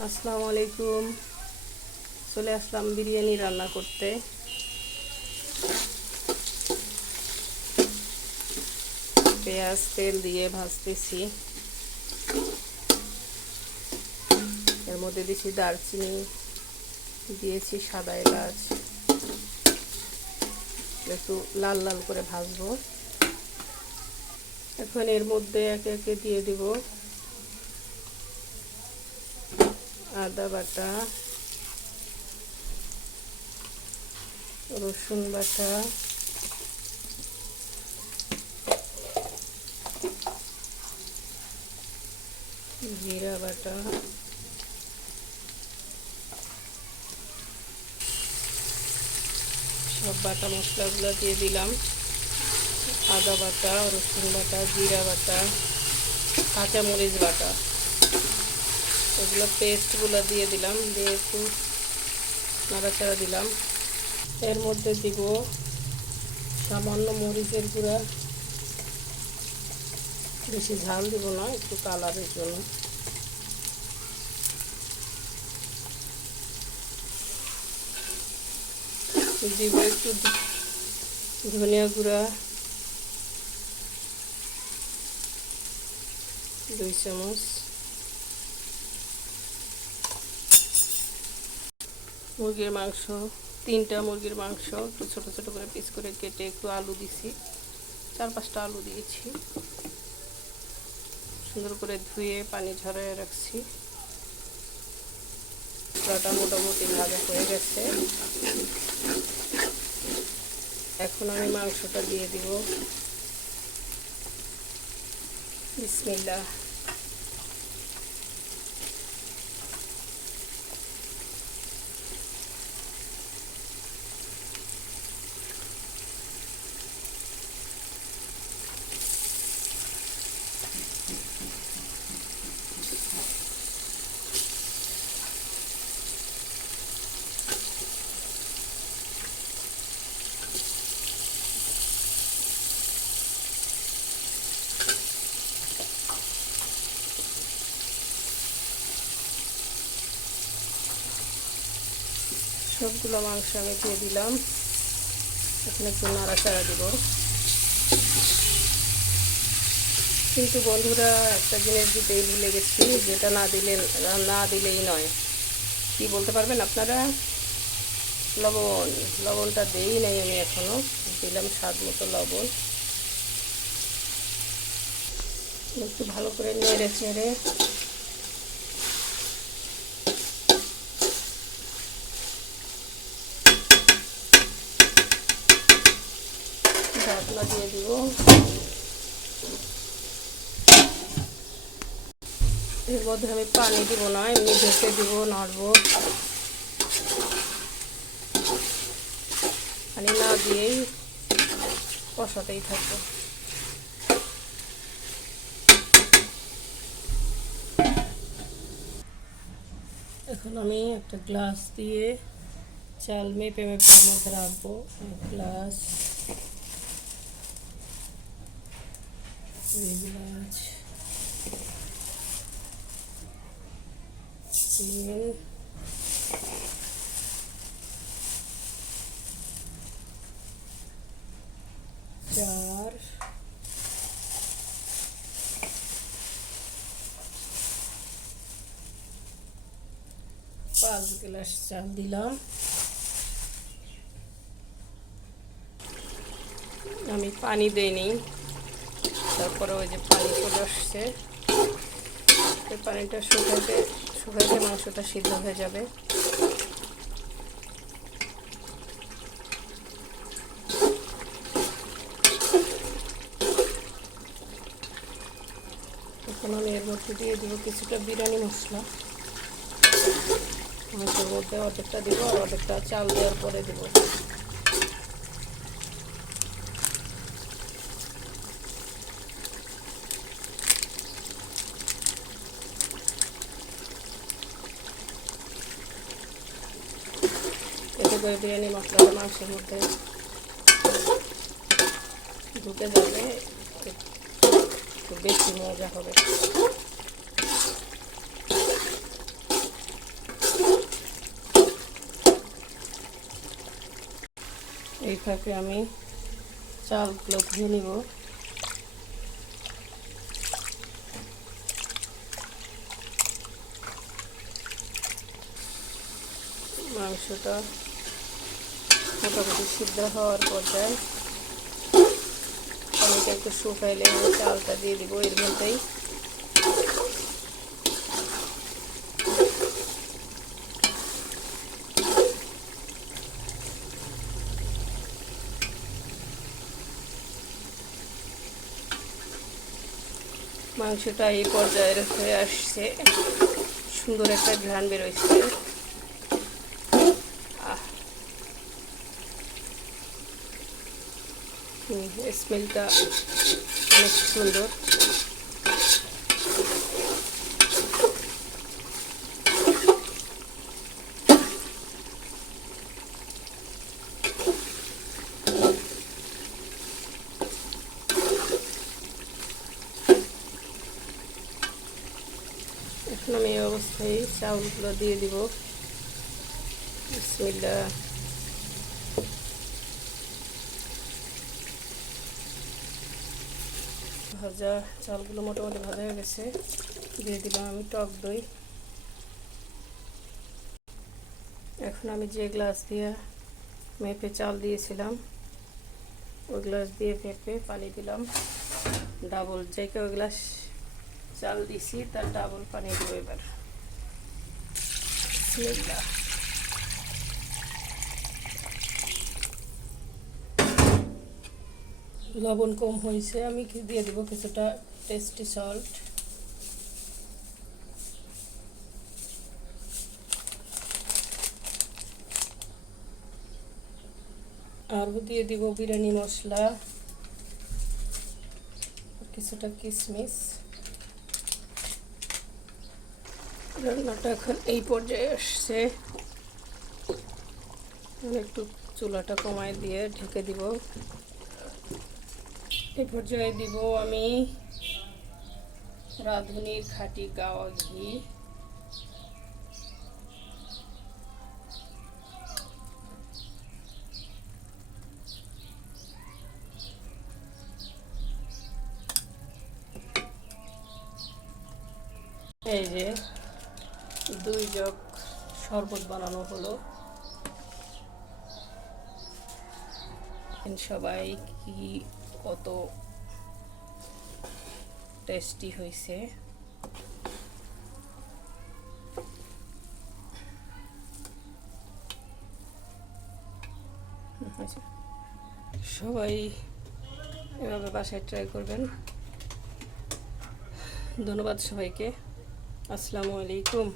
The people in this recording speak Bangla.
আসসালামু আলাইকুম। চলে আসলাম বিরিয়ানি রান্না করতে। পেঁয়াজ তেল দিয়ে ভাজতেছি। এর মধ্যে দিয়েছি দারচিনি, দিয়েছি সাদা এলাচ। একটু লাল লাল করে ভাজবো। এখন এর মধ্যে একে একে দিয়ে দিব আদা বাটা, রসুন বাটা, জিরা বাটা, সব বাটা মশলাগুলো দিয়ে দিলাম। আদা বাটা, রসুন বাটা, জিরা বাটা, কাঁচামরিচ বাটা, এগুলো পেস্টগুলো দিয়ে দিলাম। দিয়ে একটু নাড়াচাড়া দিলাম। এর মধ্যে দিব সামান্য মরিচের গুঁড়া, বেশি ঝাল দিব না, একটু কালারের জন্য। দিব একটু ধনিয়া গুঁড়া 2 চামচ, মুরগির মাংস 3টা মুরগির মাংস একটু ছোট ছোট করে পিস করে কেটে একটু আলু দিছি, 4-5টা আলু দিয়েছি। সুন্দর করে ধুয়ে পানি ঝরিয়ে রাখছি। পুরোটা মোটামুটি ভাজা হয়ে গেছে। এখন আমি মাংসটা দিয়ে দিব। বিসমিল্লাহ। সবগুলো মাংস আমি দিয়ে দিলাম। এখন একটু নাড়াচাড়া দিব। কিন্তু বন্ধুরা, একটা জিনিস দিতেই ভুলে গেছি, যেটা না দিলেই নয়। কি বলতে পারবেন আপনারা? লবণটা দেই নাই আমি এখনো। দিলাম স্বাদ মতো লবণ। একটু ভালো করে নেড়ে চেড়ে ঢাকনা দিয়ে দিব। এর মধ্যে আমি পানি দিব না, এমনি ঢেকে দিব, নাড়বো। পানি না দিয়েই কষাতেই থাকবো। এখন আমি একটা গ্লাস দিয়ে চাল মেপে মেপে মধ্যে রাখবো। 1 গ্লাস, 2 গ্লাস, 3, 4, 5 গ্লাস চাল দিলাম। আমি পানি দেইনি, তারপরে ওই যে পানি চলে আসছে। এই পানিটা শুকাইতে মাংসটা সিদ্ধ হয়ে যাবে। এখন আমি এর মধ্যে দিয়ে দিব কিছুটা বিরিয়ানি মশলা। মাংসের মধ্যে অর্ধেকটা দিব, আর অর্ধেকটা চাল দেওয়ার পরে দিব। এতে করে বিরিয়ানি মশলাটা মাংসের মধ্যে ঢুকে যাবে, একটু বেশি মজা হবে। ফাঁকে আমি চালগুলো ধুয়ে নিব। মাংসটা মোটামুটি সিদ্ধ হওয়ার পর্যায়ে পানিটা একটু শুকাইলে আমি চালটা দিয়ে দিব এর মধ্যেই। মাংসটা এই পর্যায়ের হয়ে আসছে, সুন্দর একটা ঘ্রাণ বেরোচ্ছে। স্মেলটা অনেক সুন্দর। এখন আমি এই অবস্থায় চাউলগুলো দিয়ে দিব। বিসমিল্লাহ। ভাজা চালগুলো মোটামুটি ভাজা হয়ে গেছে, দিয়ে দিলাম আমি টক দই। এখন আমি যে গ্লাস দিয়ে মেপে চাল দিয়েছিলাম ওই গ্লাস দিয়ে মেপে পানি দিলাম। ডাবল যে ওই গ্লাস চাল দিছি তার ডাবল পানি দিব এবার। লবণ কম হয়েছে, আমি দিয়ে দিব কিছুটা টেস্টি সল্ট। আর দিয়ে দিব বিরিয়ানি মশলা, কিছুটা কিশমিশ। রান্নাটা এখন এই পর্যায়ে আসছে, একটু চুলাটা কমায় দিয়ে ঢেকে দিব। এই পর্যায়ে দিব আমি রাঁধুনির খাঁটি গাওয়া ঘি। এই যে 2 জগ শরবত বানানো হলো। সবাই কি কত টেস্টি হয়েছে। সবাই এভাবে বাসায় ট্রাই করবেন। ধন্যবাদ সবাইকে। আসসালামু আলাইকুম।